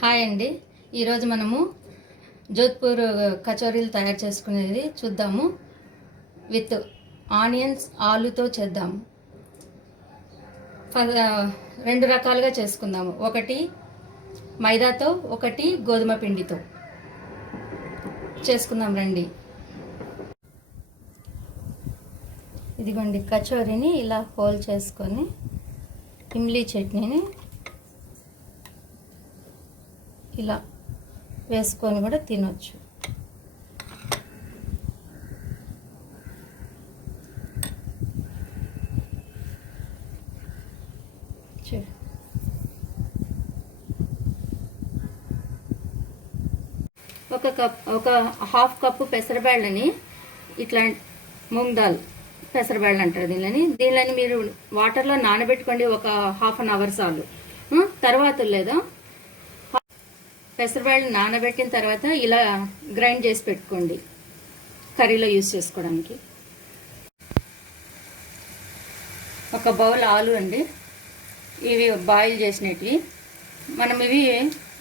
Hi అండి. ఈరోజు మనము జోధ్పూర్ కచోరీలు తయారు చేసుకునేది చూద్దాము. విత్ ఆనియన్స్ ఆలుతో చేద్దాము. రెండు రకాలుగా చేసుకుందాము. ఒకటి మైదాతో, ఒకటి గోధుమ పిండితో చేసుకుందాం రండి. ఇదిగోండి, కచోరీని ఇలా హోల్ చేసుకొని ఇమ్లీ చట్నీని ఇలా వేసుకొని కూడా తినొచ్చు. ఒక హాఫ్ కప్పు పెసరబ్యాళ్ళని, ఇట్లా మూంగ్ దాల్ పెసరబ్యాళ్ళు అంటారు దీనిని మీరు వాటర్లో నానబెట్టుకోండి. ఒక హాఫ్ అన్ అవర్ చాలు. తర్వాత లేదా పెసరబ్యాళ్ళు నానబెట్టిన తర్వాత ఇలా గ్రైండ్ చేసి పెట్టుకోండి, కర్రీలో యూజ్ చేసుకోవడానికి. ఒక బౌల్ ఆలు అండి, ఇవి బాయిల్ చేసినవి. మనం ఇవి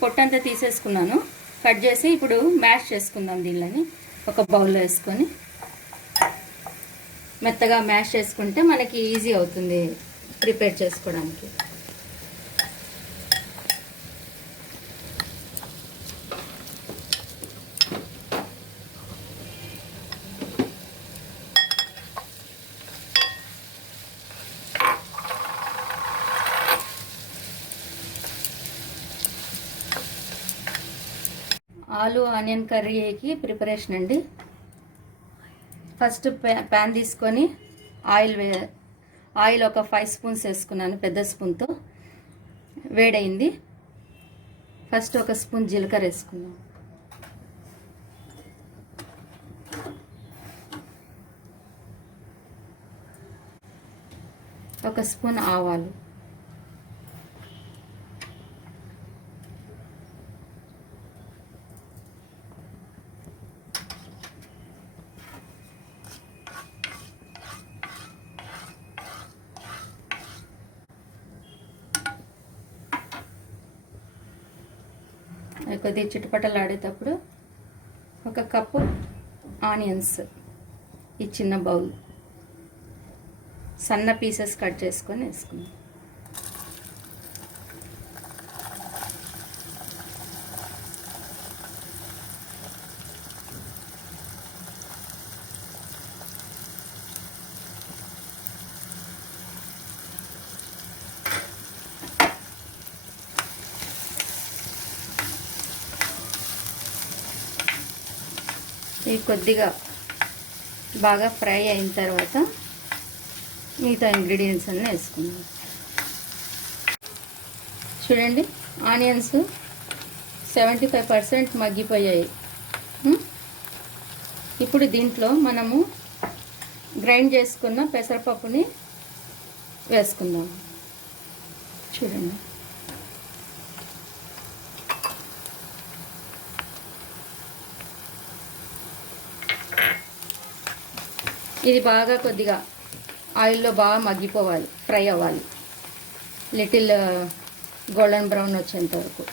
పొట్టంతా తీసేసుకున్నాను, కట్ చేసి ఇప్పుడు మ్యాష్ చేసుకుందాం. దీనిని ఒక బౌల్లో వేసుకొని మెత్తగా మ్యాష్ చేసుకుంటే మనకి ఈజీ అవుతుంది ప్రిపేర్ చేసుకోవడానికి. ఆలు ఆనియన్ కర్రీకి ప్రిపరేషన్ అండి. ఫస్ట్ ప్యాన్ తీసుకొని ఆయిల్ ఒక 5 స్పూన్స్ వేసుకున్నాను, పెద్ద స్పూన్తో. వేడైంది. ఫస్ట్ ఒక స్పూన్ జీలకర్ర వేసుకున్నాం. ఒక స్పూన్ ఆవాలు, కొద్దిగా చిటపటలు ఆడేటప్పుడు ఒక కప్పు ఆనియన్స్, ఈ చిన్న బౌల్ సన్న పీసెస్ కట్ చేసుకొని వేసుకున్నాం. ఇవి కొద్దిగా బాగా ఫ్రై అయిన తర్వాత మిగతా ఇంగ్రీడియంట్స్ అన్నీ వేసుకుందాం. చూడండి, ఆనియన్స్ 75% మగ్గిపోయాయి. ఇప్పుడు దీంట్లో మనము గ్రైండ్ చేసుకున్న పెసరపప్పుని వేసుకుందాం. చూడండి, ఇది బాగా కొద్దిగా ఆయిల్లో బాగా మగ్గిపోవాలి, ఫ్రై అవ్వాలి, లిటిల్ గోల్డెన్ బ్రౌన్ వచ్చేంత వరకు.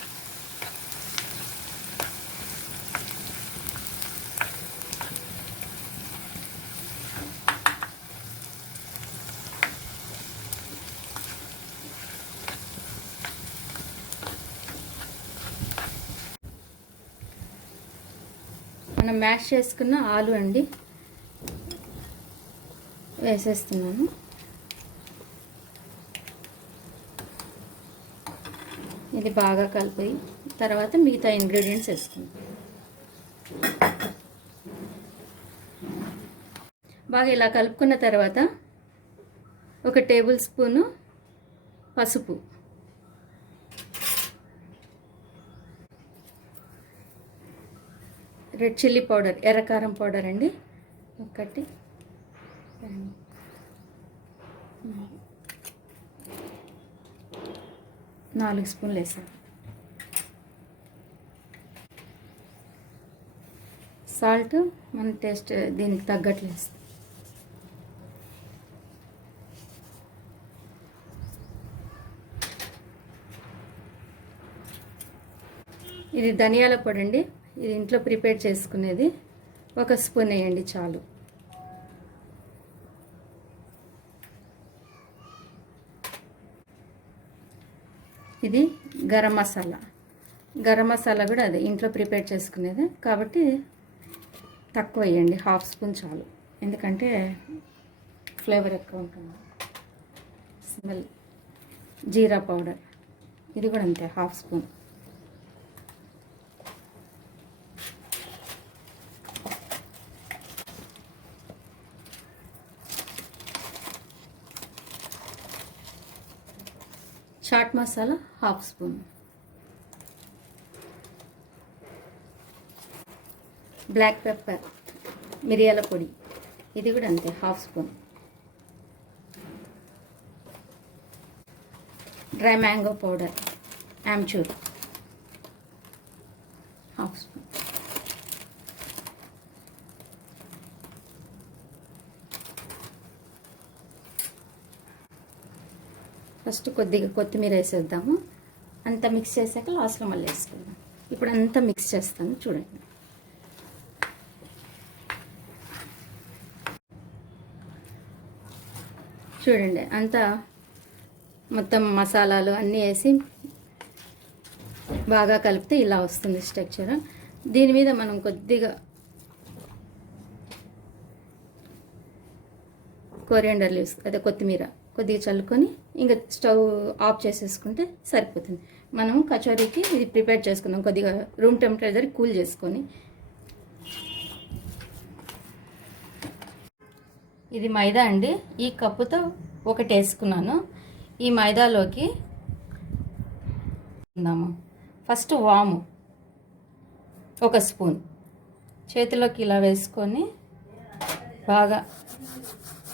మనం మ్యాష్ చేసుకున్న ఆలు అండి వేసేస్తున్నాను. ఇది బాగా కలిపి తర్వాత మిగతా ఇంగ్రీడియంట్స్ వేసుకుంటాం. బాగా ఇలా కలుపుకున్న తర్వాత ఒక టేబుల్ స్పూను పసుపు, రెడ్ చిల్లీ పౌడర్, ఎర్రకారం పౌడర్ అండి, ఒకటి 4 స్పూన్లు వేసాను. సాల్ట్ మన టేస్ట్ దీనికి తగ్గట్లు వేస్తాం. ఇది ధనియాల పొడి అండి. ఇది ఇంట్లో ప్రిపేర్ చేసుకునేది. 1 స్పూన్ వేయండి చాలు. ఇది గరం మసాలా. గరం మసాలా కూడా అదే ఇంట్లో ప్రిపేర్ చేసుకునేది కాబట్టి తక్కువ వేయండి, 1/2 స్పూన్ చాలు. ఎందుకంటే ఫ్లేవర్ ఎక్కువ ఉంటుంది. స్మెల్. జీరా పౌడర్ ఇది కూడా అంతే, 1/2 spoon. Chaat masala 1/2 spoon. Black pepper మిరియాల పొడి ఇది కూడా అంతే, 1/2 spoon. Dry mango powder amchur 1/2 spoon. First కొద్దిగా కొత్తిమీర వేసేద్దాము. అంతా మిక్స్ చేశాక లాస్ట్లో మళ్ళీ వేసుకుందాం. ఇప్పుడు అంతా మిక్స్ చేస్తాను చూడండి. చూడండి అంతా మొత్తం మసాలాలు అన్నీ వేసి బాగా కలిపితే ఇలా వస్తుంది స్ట్రక్చర్. దీని మీద మనం కొద్దిగా కొరియాండర్ లీవ్స్ అదే కొత్తిమీర కొద్దిగా చల్లుకొని ఇంకా స్టవ్ ఆఫ్ చేసేసుకుంటే సరిపోతుంది. మనం కచోరీకి ఇది ప్రిపేర్ చేసుకుందాం. కొద్దిగా రూమ్ టెంపరేచర్ కూల్ చేసుకొని. ఇది మైదా అండి. ఈ కప్పుతో 1 వేసుకున్నాను. ఈ మైదాలోకి ఫస్ట్ వాము 1 స్పూన్ చేతిలోకి ఇలా వేసుకొని బాగా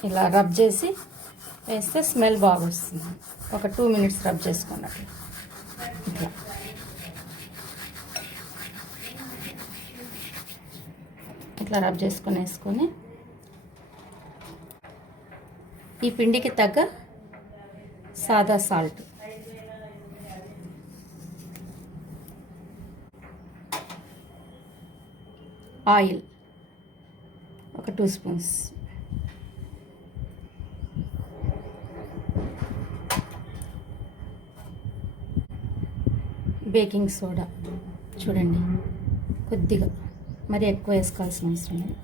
ఇలా రబ్ చేసి వేస్తే స్మెల్ బాగా వస్తుంది. ఒక 2 మినిట్స్ రబ్ చేసుకున్నట్లు ఇట్లా. ఇట్లా రబ్ చేసుకొని వేసుకొని ఈ పిండికి తగ్గ సాదా సాల్ట్, ఆయిల్ ఒక 2 స్పూన్స్, బేకింగ్ సోడా చూడండి కొద్దిగా, మరి ఎక్కువ వేసుకోవాల్సిన అవసరం లేదు.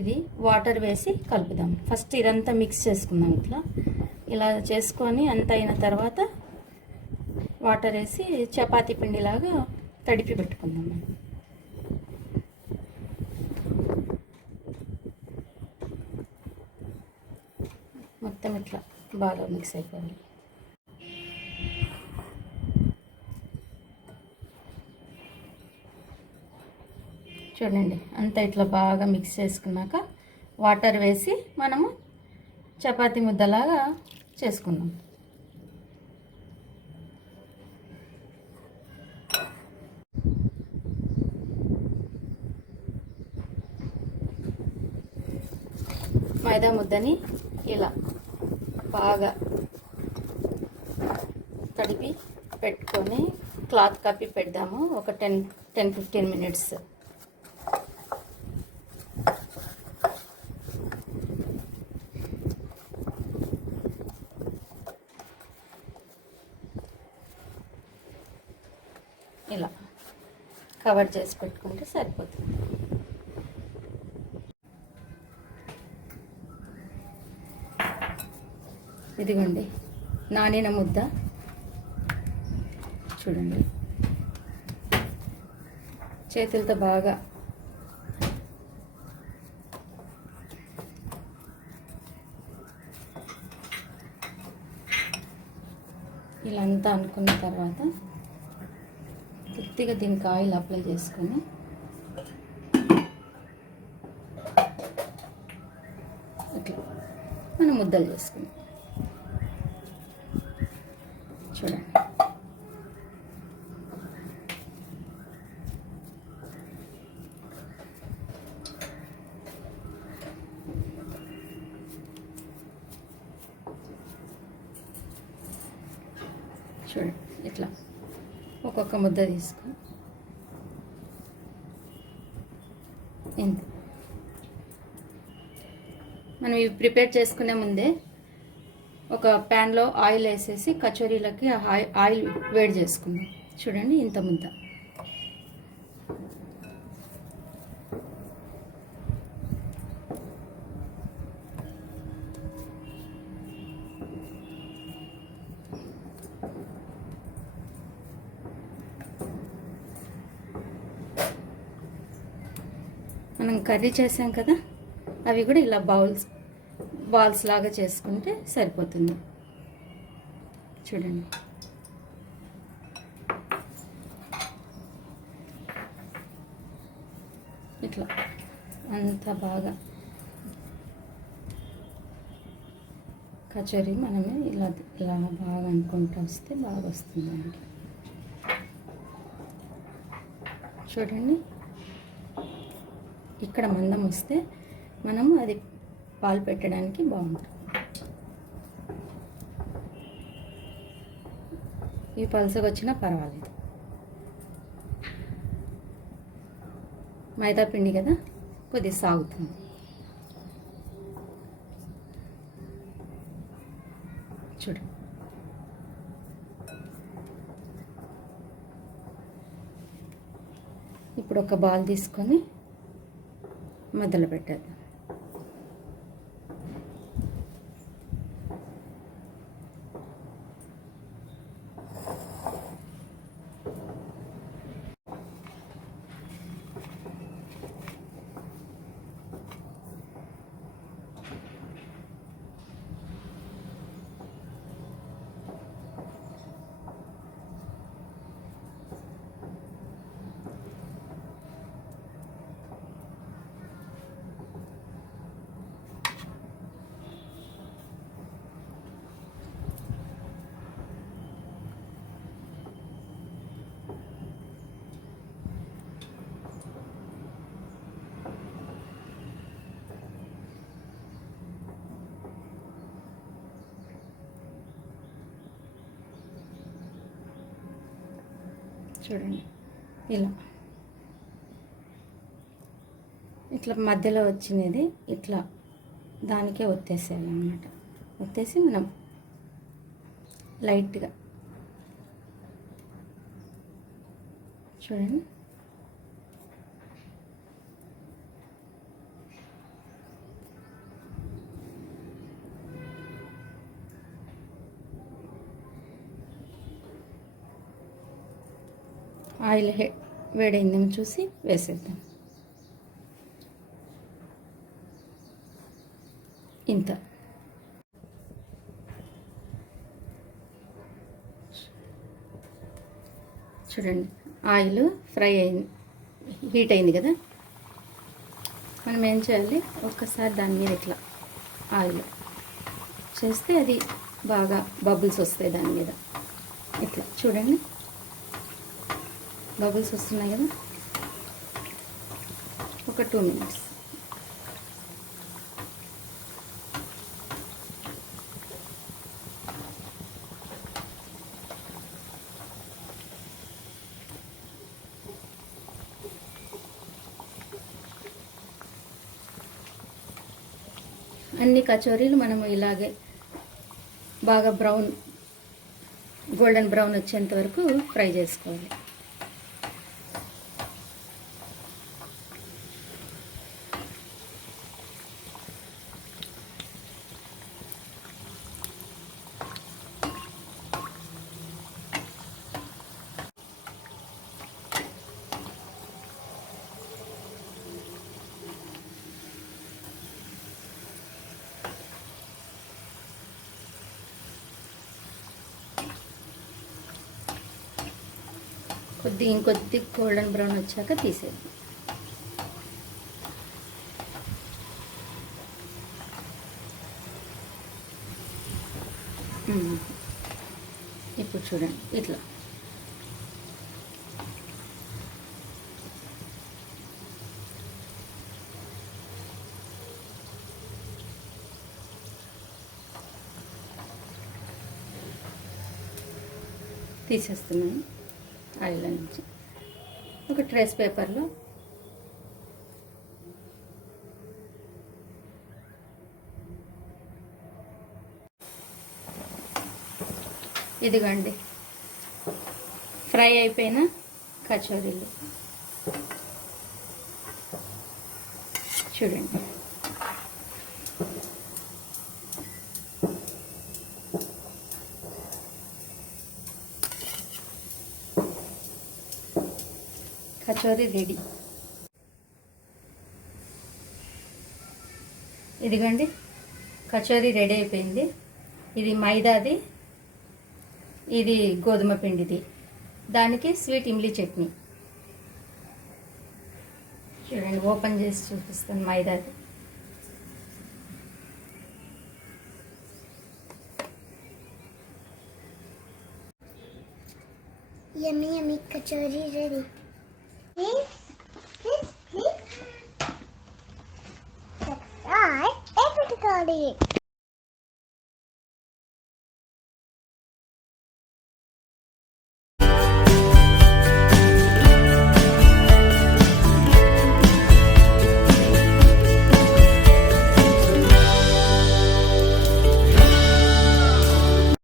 ఇది వాటర్ వేసి కలుపుదాం. ఫస్ట్ ఇదంతా మిక్స్ చేసుకుందాం. ఇలా చేసుకొని అంత అయిన తర్వాత వాటర్ వేసి చపాతీ పిండిలాగా తడిపి పెట్టుకుందాం. మొత్తం ఇట్లా బాగా మిక్స్ అయిపోయింది. చూడండి అంతా ఇట్లా బాగా మిక్స్ చేసుకున్నాక వాటర్ వేసి మనము చపాతీ ముద్దలాగా చేసుకుందాం. మైదా ముద్దని ఇలా బాగా తడిపి పెట్టుకొని క్లాత్ కప్పి పెడదాము ఒక 10-15 మినిట్స్. ఇలా కవర్ చేసి పెట్టుకుంటే సరిపోతుంది. ఇదిగోండి నానిన ముద్ద చూడండి. చేతులతో బాగా ఇలా అంతా అనుకున్న తర్వాత కొద్దిగా దీనికి ఆయిల్ అప్లై చేసుకొని ఇట్లా మనం ముద్దలు చేసుకుందాం. చూడండి చూడండి ఇట్లా ఒక్కొక్క ముద్ద తీసుకో. ఇంత మనం ఇవి ప్రిపేర్ చేసుకునే ముందే ఒక ప్యాన్లో ఆయిల్ వేసేసి కచోరీలకి ఆయిల్ వేడి చేసుకుందాం. చూడండి ఇంత ముద్ద. మనం కర్రీ చేసాం కదా, అవి కూడా ఇలా బాల్స్ లాగా చేసుకుంటే సరిపోతుంది. చూడండి ఇట్లా అంత బాగా కచోరీ మనమే ఇలా ఇలా బాగా అనుకుంటూ వస్తే బాగా వస్తుంది మనకి. చూడండి ఇక్కడ మందం వస్తే మనము అది పాలు పెట్టడానికి బాగుంటుంది. ఈ పలుసగా వచ్చినా పర్వాలేదు. మైదా పిండి కదా, కొద్దిగా సాగుతుంది. చూడు ఇప్పుడు ఒక బాల్ తీసుకొని మొదలు పెట్టేద్దాం. చూడండి ఇలా ఇట్లా మధ్యలో వచ్చినది ఇట్లా దానికే ఒత్తేసేయాలన్నమాట. ఒత్తేసి మనం లైట్గా చూడండి ఆయిల్ వేడైందేమో చూసి వేసేద్దాం. ఇంత చూడండి ఆయిల్ ఫ్రై అయింది, హీట్ అయింది కదా. మనం ఏం చేయాలి, ఒక్కసారి దాని మీద ఇట్లా ఆయిల్ చేస్తే అది బాగా బబుల్స్ వస్తాయి దాని మీద. ఇట్లా చూడండి బబుల్స్ వస్తున్నాయి కదా. ఒక 2 minutes అన్ని కచోరీలు మనము ఇలాగే బాగా గోల్డెన్ బ్రౌన్ వచ్చేంత వరకు ఫ్రై చేసుకోవాలి. ఇంకొద్ది గోల్డెన్ బ్రౌన్ వచ్చాక తీసేద్దాం. ఇప్పుడు చూడండి ఇట్లా తీసేస్తున్నాను ఆయిల్ నుంచి. ఒక ట్రేస్ పేపర్లో ఇదిగోండి ఫ్రై అయిపోయిన కచోరీలు చూడండి. కచోరీ రెడీ. ఇదిగోండి కచోరీ రెడీ అయిపోయింది. ఇది మైదాది, ఇది గోధుమ పిండిది. దానికి స్వీట్ ఇమ్లీ చట్నీ. చూడండి ఓపెన్ చేసి చూపిస్తాను. మైదాది yummy yummy kachori ready. Subscribe everybody.